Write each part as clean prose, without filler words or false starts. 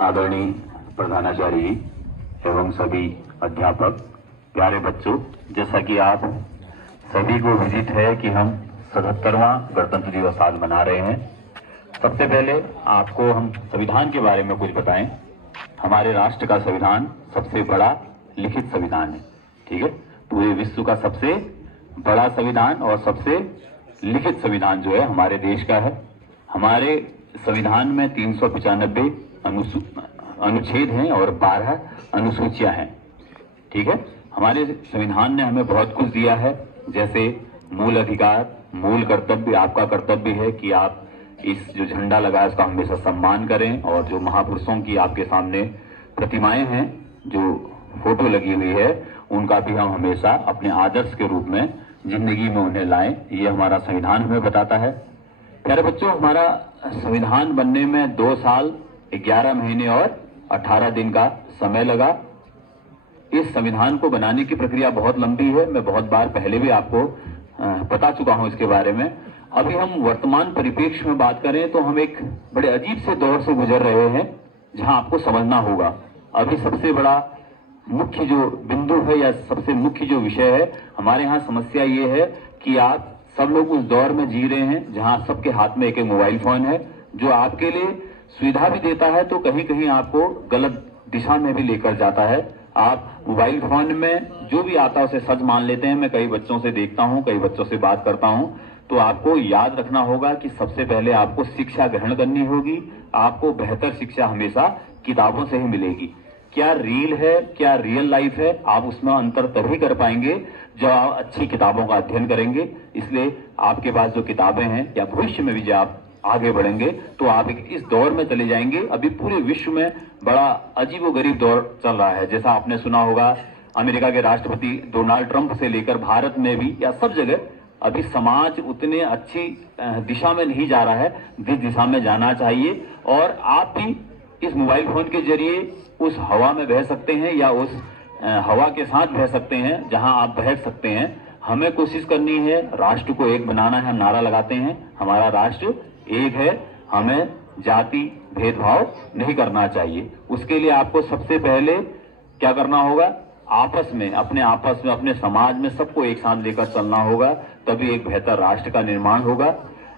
आदरणीय प्रधानाचार्य जी एवं सभी अध्यापक, प्यारे बच्चों, जैसा कि आप सभी को विदित है कि हम 77वां गणतंत्र दिवस आज मना रहे हैं। सबसे पहले आपको हम संविधान के बारे में कुछ बताएं। हमारे राष्ट्र का संविधान सबसे बड़ा लिखित संविधान है, ठीक है। पूरे विश्व का सबसे बड़ा संविधान और सबसे लिखित संविधान जो है हमारे देश का है। हमारे संविधान में 395 अनुच्छेद हैं और 12 अनुसूचियां हैं, ठीक है। हमारे संविधान ने हमें बहुत कुछ दिया है, जैसे मूल अधिकार, मूल कर्तव्य। आपका कर्तव्य है कि आप इस जो झंडा लगा है उसका हमेशा सम्मान करें, और जो महापुरुषों की आपके सामने प्रतिमाएं हैं, जो फोटो लगी हुई है, उनका भी हम हमेशा अपने आदर्श के रूप में जिंदगी में उन्हें लाएं। ये हमारा संविधान हमें बताता है। प्यारे बच्चों, हमारा संविधान बनने में 2 साल 11 महीने और 18 दिन का समय लगा। इस संविधान को बनाने की प्रक्रिया बहुत लंबी है। मैं बहुत बार पहले भी आपको बता चुका हूं इसके बारे में। अभी हम वर्तमान परिप्रेक्ष्य में बात करें तो हम एक बड़े अजीब से दौर से गुजर रहे हैं, जहां आपको समझना होगा। अभी सबसे बड़ा मुख्य जो बिंदु है या सबसे मुख्य जो विषय है, हमारे यहाँ समस्या ये है कि आप सब लोग उस दौर में जी रहे हैं जहां सबके हाथ में एक मोबाइल फोन है, जो आपके लिए सुविधा भी देता है तो कहीं कहीं आपको गलत दिशा में भी लेकर जाता है। आप मोबाइल फोन में जो भी आता है उसे सच मान लेते हैं। मैं कई बच्चों से देखता हूं, कई बच्चों से बात करता हूं, तो आपको याद रखना होगा कि सबसे पहले आपको शिक्षा ग्रहण करनी होगी। आपको बेहतर शिक्षा हमेशा किताबों से ही मिलेगी। क्या रील है, क्या रियल लाइफ है, आप उसमें अंतर तभी कर पाएंगे जब आप अच्छी किताबों का अध्ययन करेंगे। इसलिए आपके पास जो किताबें हैं, या भविष्य में भी जब आप आगे बढ़ेंगे तो आप इस दौर में चले जाएंगे। अभी पूरे विश्व में बड़ा अजीबोगरीब दौर चल रहा है। जैसा आपने सुना होगा, अमेरिका के राष्ट्रपति डोनाल्ड ट्रंप से लेकर भारत में भी या सब जगह अभी समाज उतने अच्छी दिशा में नहीं जा रहा है जिस दिशा में जाना चाहिए। और आप भी इस मोबाइल फोन के जरिए उस हवा में बह सकते हैं या उस हवा के साथ बह सकते हैं जहां आप बह सकते हैं। हमें कोशिश करनी है राष्ट्र को एक बनाना है। हम नारा लगाते हैं, हमारा राष्ट्र एक है, हमें जाति भेदभाव नहीं करना चाहिए। उसके लिए आपको सबसे पहले क्या करना होगा, आपस में अपने समाज में सबको एक साथ लेकर चलना होगा, तभी एक बेहतर राष्ट्र का निर्माण होगा।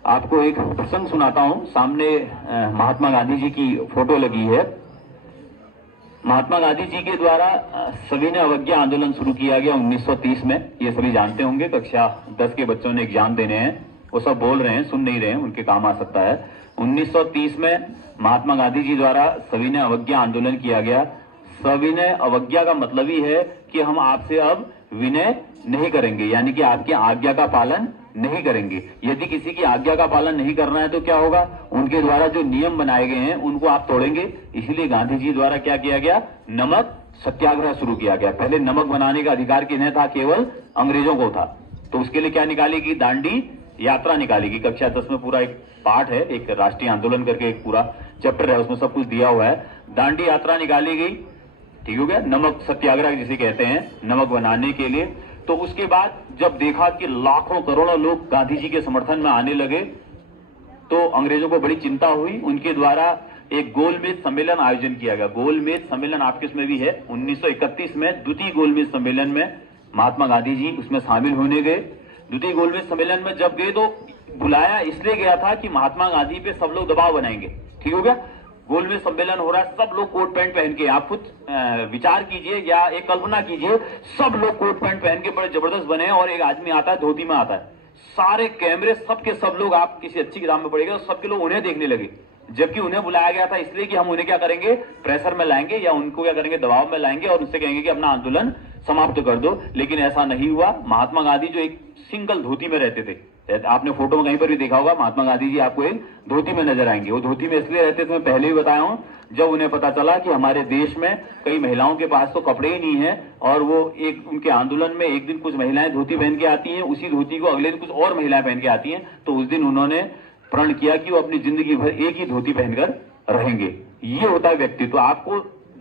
आपको एक प्रसंग सुनाता हूं। सामने महात्मा गांधी जी की फोटो लगी है। महात्मा गांधी जी के द्वारा सविनय अवज्ञा आंदोलन शुरू किया गया 1930 में। ये सभी जानते होंगे, कक्षा 10 के बच्चों ने एग्जाम देने हैं, वो सब बोल रहे हैं, सुन नहीं रहे हैं, उनके काम आ सकता है। 1930 में महात्मा गांधी जी द्वारा सविनय अवज्ञा आंदोलन किया गया। सविनय अवज्ञा का मतलब ही है कि हम आपसे अब विनय नहीं करेंगे, यानी कि आपकी आज्ञा का पालन नहीं करेंगे। यदि किसी की आज्ञा का पालन नहीं करना है तो क्या होगा, उनके द्वारा जो नियम बनाए गए हैं उनको आप तोड़ेंगे। इसलिए गांधी जी द्वारा क्या किया गया, नमक सत्याग्रह शुरू किया गया। पहले नमक बनाने का अधिकार किन्हें था, केवल अंग्रेजों को था। तो उसके लिए क्या निकालेगी, दांडी यात्रा निकालेगी। कक्षा 10 में पूरा एक पाठ है, एक राष्ट्रीय आंदोलन करके एक पूरा चैप्टर है, उसमें सब कुछ दिया हुआ है। दांडी यात्रा निकाली गई, ठीक हो गया, नमक सत्याग्रह जिसे कहते हैं, नमक बनाने के लिए। तो उसके बाद जब देखा कि लाखों करोड़ों लोग गांधी जी के समर्थन में आने लगे तो अंग्रेजों को बड़ी चिंता हुई। उनके द्वारा एक गोलमेज सम्मेलन आयोजन किया गया। गोलमेज सम्मेलन आपके इसमें भी है। 1931 में द्वितीय गोलमेज सम्मेलन में महात्मा गांधी जी उसमें शामिल होने गए। द्वितीय गोलमेज सम्मेलन में जब गए तो बुलाया इसलिए गया था कि महात्मा गांधी पे सब लोग दबाव बनाएंगे, ठीक हो गया। गोलमेज सम्मेलन हो रहा है, सब लोग कोट पैंट पहन के, आप खुद विचार कीजिए या एक कल्पना कीजिए, सब लोग कोट पैंट पहन के बड़े जबरदस्त बने हैं और एक आदमी आता है धोती में आता है, सारे कैमरे सबके सब लोग, आप किसी अच्छी किताब में पढ़ेंगे तो सबके लोग उन्हें देखने लगे। जबकि उन्हें बुलाया गया था इसलिए कि हम उन्हें क्या करेंगे, प्रेशर में लाएंगे या उनको क्या करेंगे, दबाव में लाएंगे और उनसे कहेंगे कि अपना आंदोलन समाप्त कर दो। लेकिन ऐसा नहीं हुआ। महात्मा गांधी जो एक सिंगल धोती में रहते थे, आपने फोटो में कहीं पर भी देखा होगा, महात्मा गांधी जी आपको एक धोती में नजर आएंगे। वो धोती में इसलिए रहते थे, मैं पहले भी बताया हूं, जब उन्हें पता चला कि हमारे देश में कई महिलाओं के पास तो कपड़े ही नहीं है, और वो एक उनके आंदोलन में एक दिन कुछ महिलाएं धोती पहन के आती हैं, उसी धोती को अगले दिन कुछ और महिलाएं पहन के आती हैं, तो उस दिन उन्होंने प्रण किया कि वो अपनी जिंदगी भर एक ही धोती पहनकर रहेंगे। ये होता है व्यक्तित्व। आपको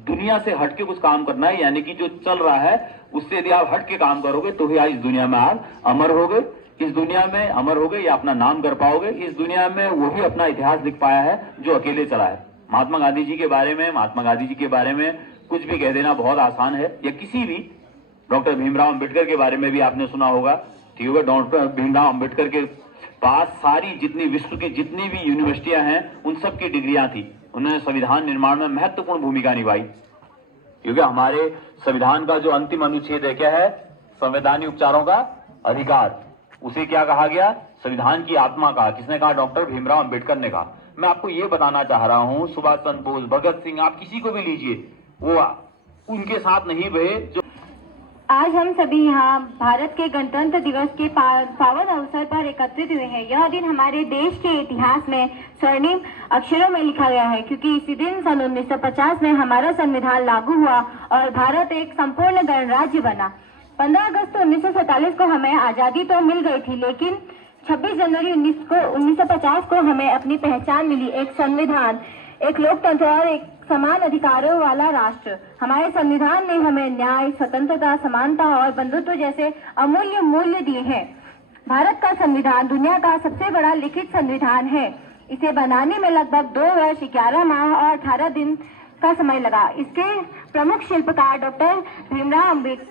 दुनिया से हटके कुछ काम करना है, यानी कि जो चल रहा है उससे यदि आप हटके काम करोगे तो ही आज इस दुनिया में आप अमर हो गए। इस दुनिया में अमर हो गए या अपना नाम कर पाओगे। इस दुनिया में वही अपना इतिहास लिख पाया है जो अकेले चला है। महात्मा गांधी जी के बारे में कुछ भी कह देना बहुत आसान है, या किसी भी डॉक्टर भीमराव अंबेडकर के बारे में भी आपने सुना होगा। ठीक है, डॉक्टर भीमराव अंबेडकर के पास सारी जितनी विश्व की जितनी भी यूनिवर्सिटियां हैं उन सब की डिग्रियां थी। उन्होंने संविधान निर्माण में महत्वपूर्ण भूमिका निभाई, क्योंकि हमारे संविधान का जो अंतिम अनुच्छेद है क्या है, संवैधानिक उपचारों का अधिकार, उसे क्या कहा गया, संविधान की आत्मा कहा। किसने कहा? डॉक्टर भीमराव अंबेडकर ने कहा। मैं आपको यह बताना चाह रहा हूं, सुभाष चंद्र बोस, भगत सिंह, आप किसी को भी लीजिए, वो उनके साथ नहीं बहे जो। आज हम सभी यहाँ भारत के गणतंत्र दिवस के पावन अवसर पर एकत्रित हुए हैं। यह दिन हमारे देश के इतिहास में स्वर्णिम अक्षरों में लिखा गया है, क्योंकि इसी दिन सन 1950 में हमारा संविधान लागू हुआ और भारत एक संपूर्ण गणराज्य बना। 15 अगस्त 1947 को हमें आजादी तो मिल गई थी, लेकिन 26 जनवरी 1950 को हमें अपनी पहचान मिली, एक संविधान, एक लोकतंत्र और एक समान अधिकारों वाला राष्ट्र। हमारे संविधान ने हमें न्याय, स्वतंत्रता, समानता और बंधुत्व जैसे अमूल्य मूल्य दिए हैं। भारत का संविधान दुनिया का सबसे बड़ा लिखित संविधान है। इसे बनाने में लगभग 2 वर्ष 11 माह और 18 दिन का समय लगा। इसके प्रमुख शिल्पकार डॉक्टर भीमराव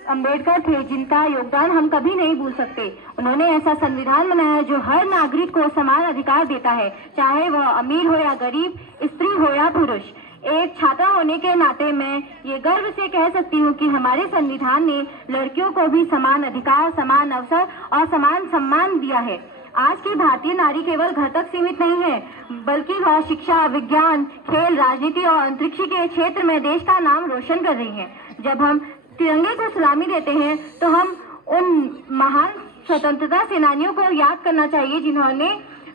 अंबेडकर थे, जिनका योगदान हम कभी नहीं भूल सकते। उन्होंने ऐसा संविधान बनाया जो हर नागरिक को समान अधिकार देता है, चाहे वह अमीर हो या गरीब, स्त्री हो या पुरुष। एक छात्रा होने के नाते मैं ये गर्व से कह सकती हूँ कि हमारे संविधान ने लड़कियों को भी समान अधिकार, समान अवसर और समान सम्मान दिया है। आज की भारतीय नारी केवल घर तक सीमित नहीं है, बल्कि वह शिक्षा, विज्ञान, खेल, राजनीति और अंतरिक्ष के क्षेत्र में देश का नाम रोशन कर रही है। जब हम तिरंगे को सलामी देते हैं तो हम उन महान स्वतंत्रता सेनानियों को याद करना चाहिए जिन्होंने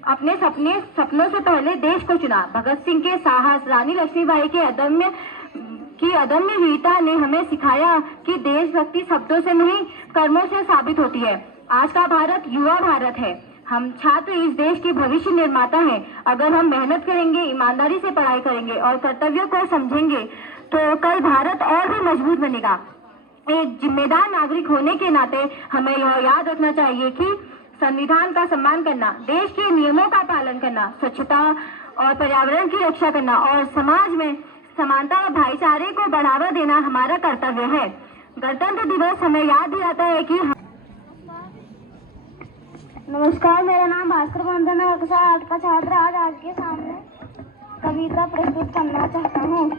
अपने सपनों से पहले देश को चुना। भगत सिंह के साहस, रानी लक्ष्मीबाई के अदम्य वीरता ने हमें सिखाया कि देशभक्ति शब्दों से नहीं, कर्मों से साबित होती है। आज का भारत युवा भारत है। हम छात्र इस देश के भविष्य निर्माता हैं। अगर हम मेहनत करेंगे, ईमानदारी से पढ़ाई करेंगे और कर्तव्यों को समझेंगे तो कल भारत और भी मजबूत बनेगा। एक जिम्मेदार नागरिक होने के नाते हमें यह याद रखना चाहिए कि संविधान का सम्मान करना, देश के नियमों का पालन करना, स्वच्छता और पर्यावरण की रक्षा करना और समाज में समानता और भाईचारे को बढ़ावा देना हमारा कर्तव्य है। गणतंत्र दिवस हमें याद दिलाता है कि नमस्कार, मेरा नाम भास्कर बंधन है, कक्षा 8 का छात्र। आज आपके सामने कविता प्रस्तुत करना चाहता हूँ।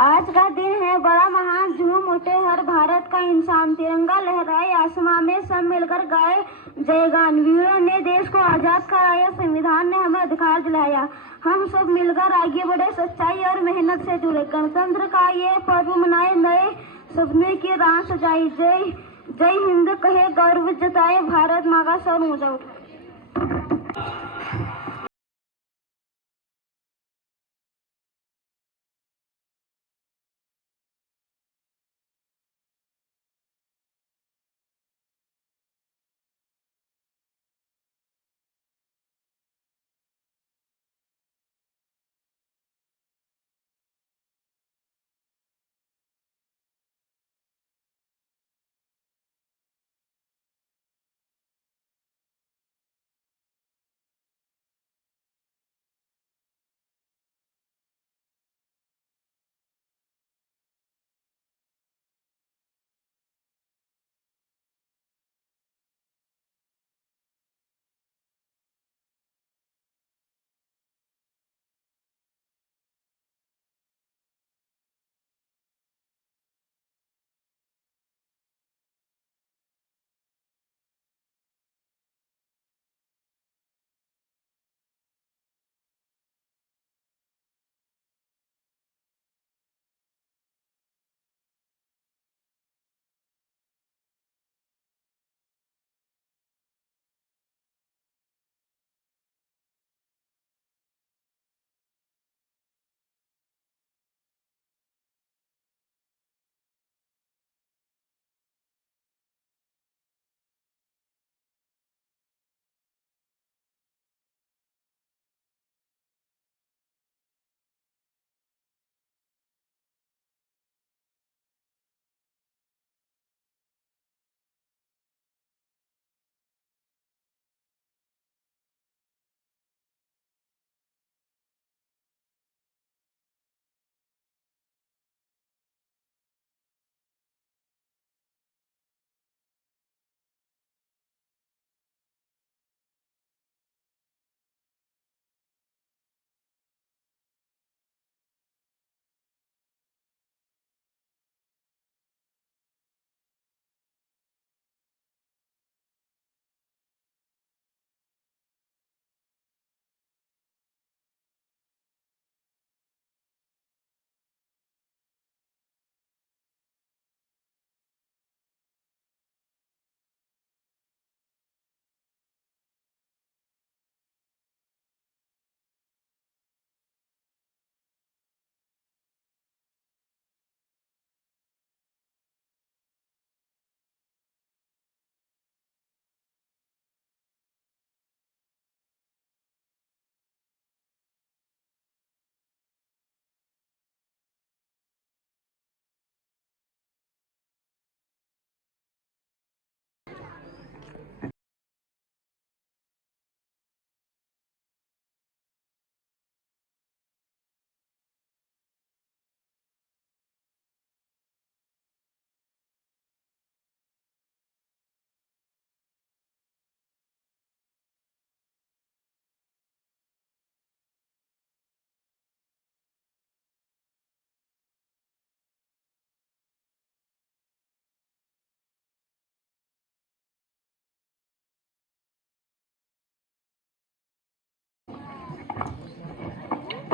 आज का दिन है बड़ा महान, झूम उठे हर भारत का इंसान, तिरंगा लहराए आसमां में, सब मिलकर गाए जयगान। वीरों ने देश को आजाद कराया, संविधान ने हमें अधिकार दिलाया। हम सब मिलकर आगे बढ़े, सच्चाई और मेहनत से जुड़े, गणतंत्र का ये पर्व मनाए, नए सपने की राह सजाई। जय जय हिंद कहे, गर्व जताए, भारत माँ का सर ऊंचा उठाए।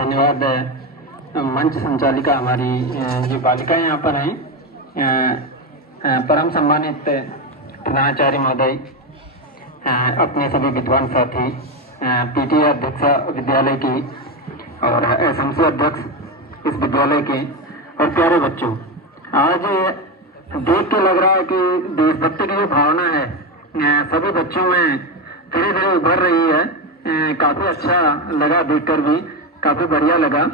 धन्यवाद। मंच संचालिका हमारी ये बालिकाएं यहाँ पर हैं, परम सम्मानित प्रधानाचार्य महोदय, अपने सभी विद्वान साथी, पीटीए अध्यक्ष विद्यालय की और एसएमसी अध्यक्ष इस विद्यालय के, और प्यारे बच्चों, आज देख के लग रहा है कि देशभक्ति की जो भावना है सभी बच्चों में धीरे धीरे उभर रही है। काफी अच्छा लगा देखकर भी, काफी बढ़िया लगा।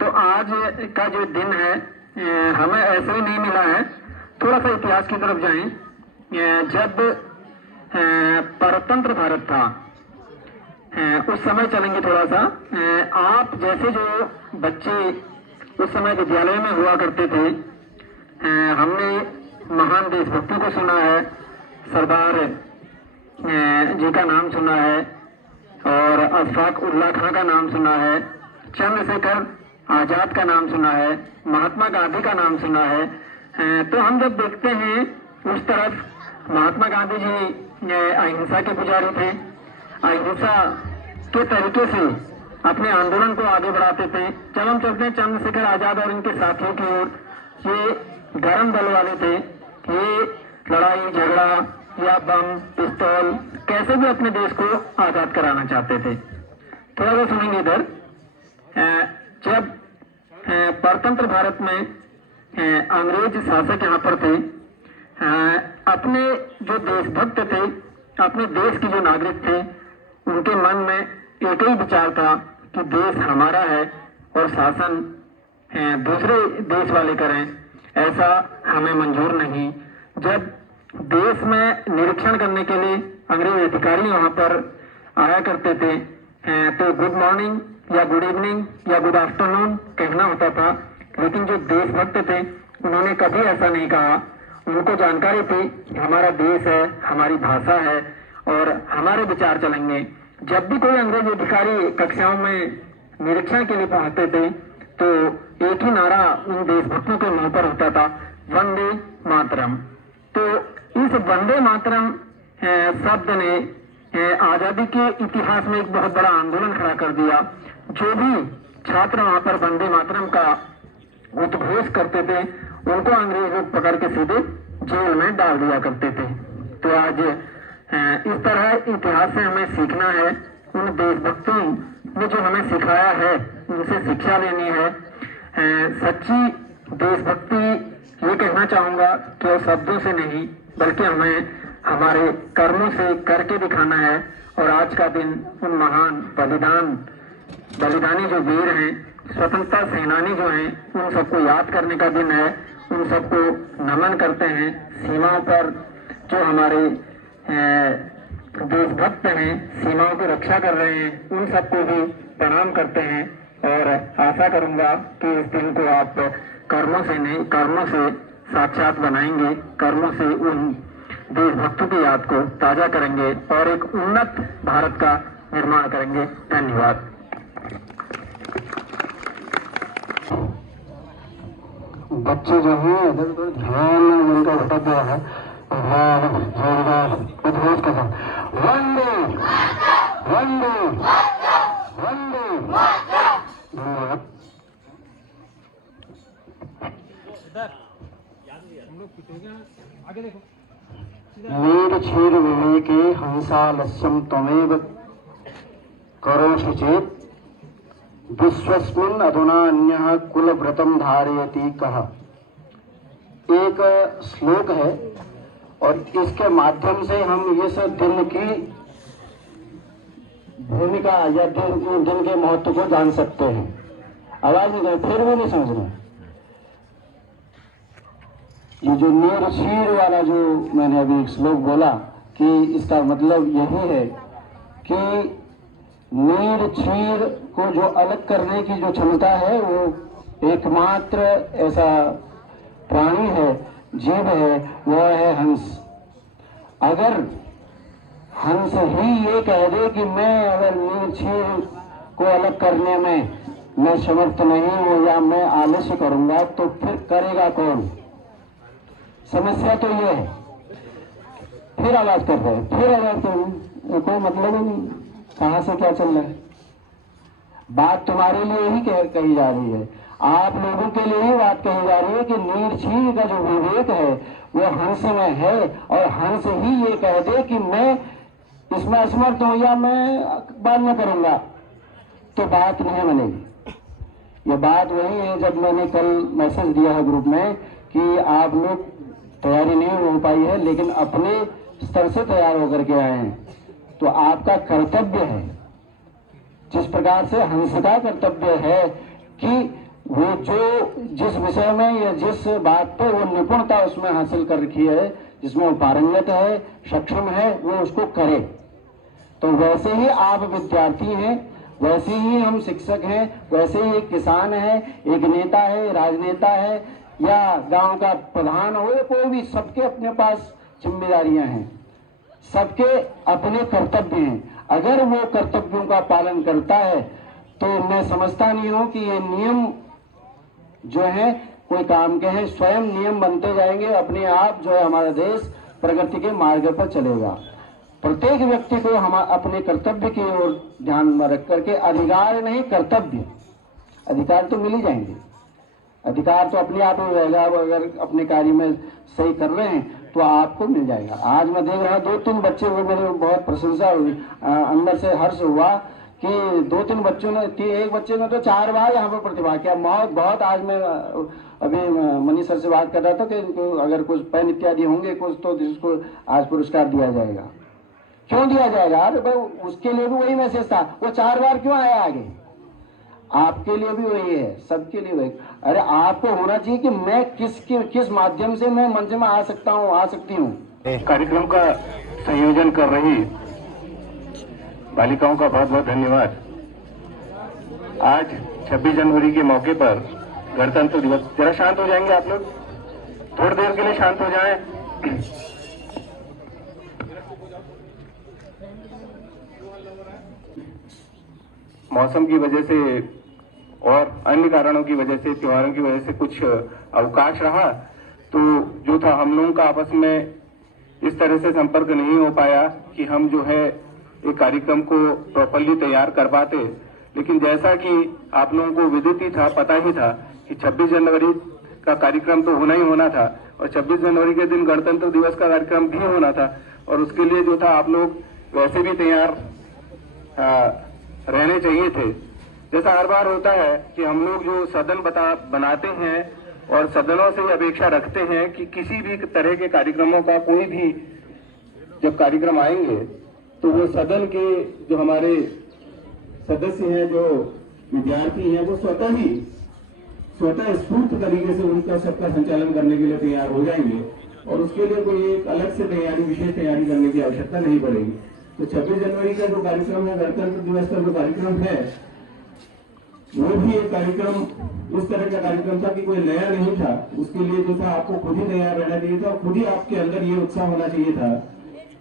तो आज का जो दिन है हमें ऐसे ही नहीं मिला है। थोड़ा सा इतिहास की तरफ जाएं। जब परतंत्र भारत था उस समय चलेंगे थोड़ा सा। आप जैसे जो बच्चे उस समय विद्यालय में हुआ करते थे, हमने महान देशभक्तों को सुना है। सरदार जी का नाम सुना है और अशफाक उल्लाह खां का नाम सुना है, चंद्रशेखर आजाद का नाम सुना है, महात्मा गांधी का नाम सुना है। तो हम जब देखते हैं उस तरफ महात्मा गांधी जी अहिंसा के पुजारी थे, अहिंसा के तरीके से अपने आंदोलन को आगे बढ़ाते थे। जब हम चलते हैं चंद्रशेखर आजाद और इनके साथियों की ओर, ये गरम दल वाले थे। ये लड़ाई झगड़ा या बम पिस्तौल कैसे भी अपने देश को आजाद कराना चाहते थे। थोड़ा सा सुनेंगे इधर। जब परतंत्र भारत में अंग्रेज शासक यहाँ पर थे, अपने जो देशभक्त थे, अपने देश के जो नागरिक थे, उनके मन में एक ही विचार था कि देश हमारा है और शासन दूसरे देश वाले करें, ऐसा हमें मंजूर नहीं। जब देश में निरीक्षण करने के लिए अंग्रेज अधिकारी वहां पर आया करते थे तो गुड मॉर्निंग या गुड इवनिंग या गुड आफ्टरनून कहना होता था, लेकिन जो देशभक्त थे उन्होंने कभी ऐसा नहीं कहा। उनको जानकारी थी हमारा देश है, हमारी भाषा है और हमारे विचार चलेंगे। जब भी कोई अंग्रेज अधिकारी कक्षाओं में निरीक्षण के लिए पहुंचते थे तो एक ही नारा उन देशभक्तों के मुंह पर होता था, वंदे मातरम। तो इस वंदे मातरम शब्द ने आजादी के इतिहास में एक बहुत बड़ा आंदोलन खड़ा कर दिया। जो भी छात्र वहां पर वंदे मातरम का उद्घोष करते थे उनको अंग्रेज लोग पकड़ के सीधे जेल में डाल दिया करते थे। तो आज इस तरह इतिहास से हमें सीखना है। उन देशभक्तों ने जो हमें सिखाया है उनसे शिक्षा लेनी है। सच्ची देशभक्ति ये कहना चाहूंगा कि शब्दों से नहीं बल्कि हमें हमारे कर्मों से करके दिखाना है। और आज का दिन उन महान बलिदानी जो वीर हैं, स्वतंत्रता सेनानी जो हैं, उन सबको याद करने का दिन है। उन सबको नमन करते हैं। सीमाओं पर जो हमारे देशभक्त हैं, सीमाओं की रक्षा कर रहे हैं, उन सबको भी प्रणाम करते हैं। और आशा करूंगा कि इस दिन को आप कर्मों से नहीं, कर्मों से साक्षात बनाएंगे, कर्मों से उन देशभक्तों की याद को ताजा करेंगे और एक उन्नत भारत का निर्माण करेंगे। धन्यवाद। बच्चे जो हैं इधर उधर ध्यान उनका भटक गया है। जोरदार उद्घोष के साथ वंदे वंदे वंदे। धन्यवाद। मीर क्षीर विवेके हंसा लस्यम त्वमेव करोषि चेत् विश्वस्मिन् अधुना अन्यः कुलव्रतम धारयति कः। एक श्लोक है और इसके माध्यम से हम इस दिन की भूमिका या दिन के महत्व को जान सकते हैं। आवाज नहीं गई, फिर भी नहीं समझना। ये जो नीर शीर वाला जो मैंने अभी एक श्लोक बोला कि इसका मतलब यही है कि नीर क्षीर को जो अलग करने की जो क्षमता है वो एकमात्र ऐसा प्राणी है, जीव है, वह है हंस। अगर हंस ही ये कह दे कि मैं अगर नीर क्षीर को अलग करने में मैं समर्थ नहीं हूं या मैं आलस्य करूंगा तो फिर करेगा कौन? समस्या तो ये है। फिर आवाज कर रहे हैं, फिर आवाज कर रहे हैं, कोई मतलब ही नहीं, कहां से क्या चल रहा है। बात तुम्हारे लिए ही कही जा रही है, आप लोगों के लिए ही बात कही जा रही है कि नीर छीर का जो विवेक है वो हंस में है, और हंस ही ये कह दे कि मैं इसमें असमर्थ हूं या मैं बाद में करूंगा, तो बात नहीं बनेगी। ये बात वही है जब मैंने कल मैसेज दिया है ग्रुप में कि आप लोग तैयारी नहीं हो पाई है लेकिन अपने स्तर से तैयार होकर के आए हैं, तो आपका कर्तव्य है, जिस प्रकार से हंस का कर्तव्य है कि वो जो जिस विषय में या जिस बात पर वो निपुणता उसमें हासिल कर रखी है, जिसमें वो पारंगत है, सक्षम है, वो उसको करे। तो वैसे ही आप विद्यार्थी हैं, वैसे ही हम शिक्षक हैं, वैसे ही एक किसान है, एक नेता है, राजनेता है, या गांव का प्रधान हो या कोई भी, सबके अपने पास जिम्मेदारियां हैं, सबके अपने कर्तव्य हैं। अगर वो कर्तव्यों का पालन करता है तो मैं समझता नहीं हूं कि ये नियम जो है कोई काम के हैं, स्वयं नियम बनते जाएंगे, अपने आप जो है हमारा देश प्रगति के मार्ग पर चलेगा। प्रत्येक व्यक्ति को हम अपने कर्तव्य की ओर ध्यान में रख करके, अधिकार नहीं कर्तव्य, अधिकार तो मिल ही जाएंगे, अधिकार तो अपने आप ही रहेगा, अगर अपने कार्य में सही कर रहे हैं तो आपको मिल जाएगा। आज मैं देख रहा 2-3 बच्चे हुए, मेरे बहुत प्रशंसा हुई, अंदर से हर्ष हुआ कि 2-3 बच्चों ने, एक बच्चे ने तो 4 बार यहाँ पर प्रतिभा किया। बहुत आज मैं अभी मनीष सर से बात कर रहा था कि अगर कुछ पेन इत्यादि होंगे कुछ तो जिसको आज पुरस्कार दिया जाएगा। क्यों दिया जाएगा? अरे भाई उसके लिए भी वही मैसेज था, वो 4 बार क्यों आया आगे? आपके लिए भी वही है, सबके लिए वही। अरे आपको होना चाहिए कि मैं किस माध्यम से मैं मंच में आ सकता हूँ, आ सकती हूँ। कार्यक्रम का संयोजन कर रही बालिकाओं का बहुत बहुत धन्यवाद। आज 26 जनवरी के मौके पर गणतंत्र दिवस, जरा शांत हो जाएंगे आप लोग, थोड़ी देर के लिए शांत हो जाएं। मौसम की वजह से और अन्य कारणों की वजह से, त्योहारों की वजह से कुछ अवकाश रहा, तो जो था हम लोगों का आपस में इस तरह से संपर्क नहीं हो पाया कि हम जो है एक कार्यक्रम को प्रॉपरली तैयार कर पाते। लेकिन जैसा कि आप लोगों को विदित ही था, पता ही था कि 26 जनवरी का कार्यक्रम तो होना ही होना था, और 26 जनवरी के दिन गणतंत्र दिवस का कार्यक्रम भी होना था, और उसके लिए जो था आप लोग वैसे भी तैयार रहने चाहिए थे। जैसा हर बार होता है कि हम लोग जो सदन बनाते हैं और सदनों से अपेक्षा रखते हैं कि किसी भी तरह के कार्यक्रमों का कोई भी जब कार्यक्रम आएंगे तो वो सदन के जो हमारे सदस्य हैं, जो विद्यार्थी हैं, वो स्वतः स्फूर्त तरीके से उनका सबका संचालन करने के लिए तैयार हो जाएंगे, और उसके लिए कोई एक अलग से तैयारी, विशेष तैयारी करने की आवश्यकता नहीं पड़ेगी। तो 26 जनवरी का जो कार्यक्रम है, गणतंत्र दिवस का जो कार्यक्रम है, वो भी एक कार्यक्रम उस तरह का कार्यक्रम था कि कोई नया नहीं था। उसके लिए जो था आपको खुद ही तैयार रहना चाहिए था, और खुद ही आपके अंदर ये उत्साह होना चाहिए था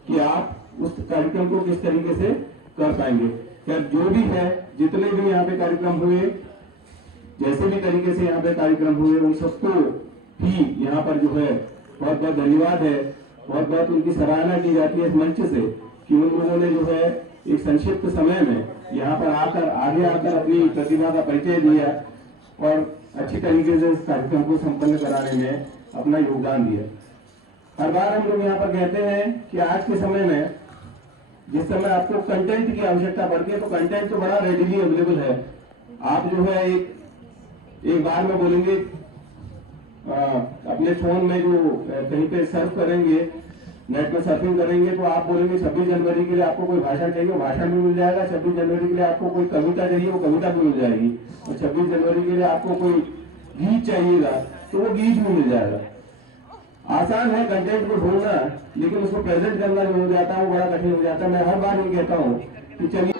कि आप उस कार्यक्रम को किस तरीके से कर पाएंगे। क्या जो भी है, जितने भी यहाँ पे कार्यक्रम हुए, जैसे भी तरीके से यहाँ पे कार्यक्रम हुए, उन सबको भी यहाँ पर जो है बहुत बहुत धन्यवाद है, बहुत बहुत उनकी सराहना की जाती है इस मंच से कि उन लोगों ने जो है एक संक्षिप्त समय में यहाँ पर आगे आकर अपनी प्रतिभा का परिचय दिया और अच्छी तरीके से इस कार्यक्रम को संपन्न कराने में अपना योगदान दिया। हर बार हम लोग यहाँ पर कहते हैं कि आज के समय में जिस समय आपको कंटेंट की आवश्यकता पड़ती है, तो कंटेंट तो बड़ा रेडिली अवेलेबल है। आप जो है एक बार में बोलेंगे, अपने फोन में जो कहीं पे सर्च करेंगे, नेट में सर्फिंग करेंगे, तो आप बोलेंगे 26 जनवरी के लिए आपको कोई भाषण चाहिए, वो भाषण भी मिल जाएगा। 26 जनवरी के लिए आपको कोई कविता चाहिए, वो कविता भी मिल जाएगी। और 26 जनवरी के लिए आपको कोई गीत चाहिएगा तो वो गीत भी मिल जाएगा। आसान है कंटेंट को ढूंढना, लेकिन उसको प्रेजेंट करना जो हो जाता है वो बड़ा कठिन हो जाता है। मैं हर बार ये कहता हूँ कि चलिए